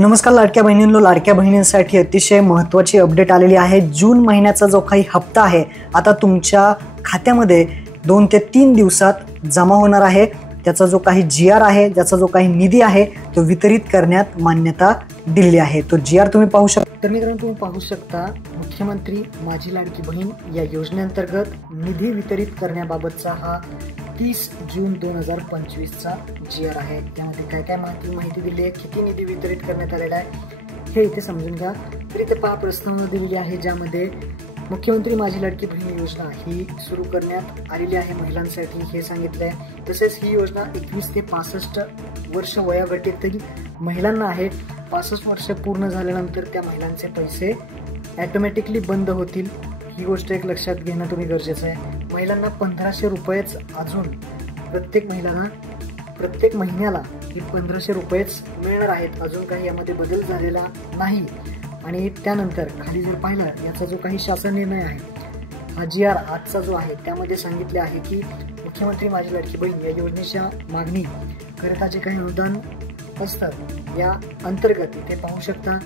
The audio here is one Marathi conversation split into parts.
नमस्कार लाडक्या बहिणींनो, लाडक्या बहिणींसाठी अतिशय महत्त्वाची अपडेट आलेली आहे। जून महिन्याचा जो काही हप्ता आहे आता तुमच्या खात्यामध्ये 2 ते 3 दिवसात जमा होणार आहे। त्याचा जो काही जीआर आहे, ज्याचा जो काही निधी आहे तो वितरित करण्यात मान्यता दिली आहे। तो जीआर तुम्ही पाहू शकता। तर मित्रांनो, तुम्ही पाहू शकता मुख्यमंत्री माझी लाडकी बहीण या योजनेअंतर्गत निधी वितरित करण्याबाबतचा हा 30 जून 2025 चा जीआर आहे। त्यामध्ये काय काय माहिती दिली आहे, किती निधी वितरित करण्यात आलेला आहे हे इथे समजून घ्या। तर इथे 5 प्रस्तावना दिलेली आहे, ज्यामध्ये मुख्यमंत्री माझी लाडकी बहीण योजना ही सुरू करण्यात आलेली आहे महिलांसाठी हे सांगितलंय। तसेच ही योजना 21 ते 65 वर्ष वयोगटातील महिलांना आहे। 65 वर्ष पूर्ण झाल्यानंतर त्या महिलांचे पैसे ऑटोमॅटिकली बंद होतील, ही गोष्ट एक लक्षात घेणं तुम्ही गरजेचं आहे। महिलांना 1500 रुपयेच अजून प्रत्येक महिन्याला हे 1500 रुपयेच मिळणार आहेत। अजून काही यामध्ये बदल झालेला नाही। आणि त्यानंतर खाली जर पाहिलं याचा जो काही शासन निर्णय आहे, हा जीआर आजचा जो आहे त्यामध्ये सांगितले आहे की मुख्यमंत्री माझी लाडकी बहीण या योजनेच्या मागणी करता जे काही अनुदान असतं या अंतर्गत इथे पाहू शकता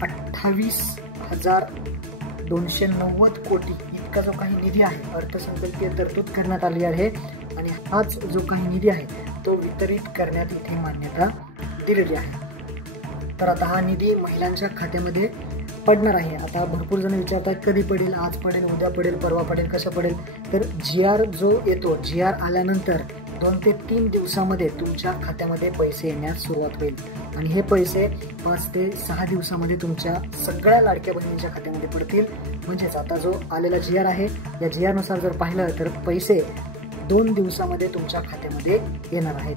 28,290 कोटी इतका जो काही निधी आहे अर्थसंकल्पीय तरतूद करण्यात आली आहे। आणि हाच जो काही निधी आहे तो वितरित करण्यात इथे मान्यता दिलेली आहे। तर आता हा निधी महिलांच्या खात्यामध्ये पडणार आहे। आता भरपूर जण विचारतात कधी पडेल, आज पडेल, उद्या पडेल, परवा पडेल, कसं पडेल। तर जीआर जो येतो, जीआर आल्यानंतर 2 ते 3 दिवसामध्ये तुमच्या खात्यामध्ये पैसे येण्यास सुरुवात होईल। आणि हे पैसे 5 ते 6 दिवसामध्ये तुमच्या सगळ्या लाडक्या बहिणींच्या खात्यामध्ये पडतील। म्हणजेच आता जो आलेला जीआर आहे या जीआर नुसार जर पाहिलं तर पैसे 2 दिवसामध्ये तुमच्या खात्यामध्ये येणार आहेत।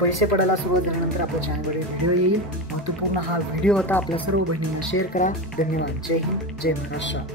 पैसे पडायला सुरुवात झाल्यानंतर आपल्या चॅनलवर व्हिडिओ येईल। महत्त्वपूर्ण हा व्हिडिओ होता, आपल्या सर्व बहिणींना शेअर करा। धन्यवाद। जय हिंद, जय महाराष्ट्र।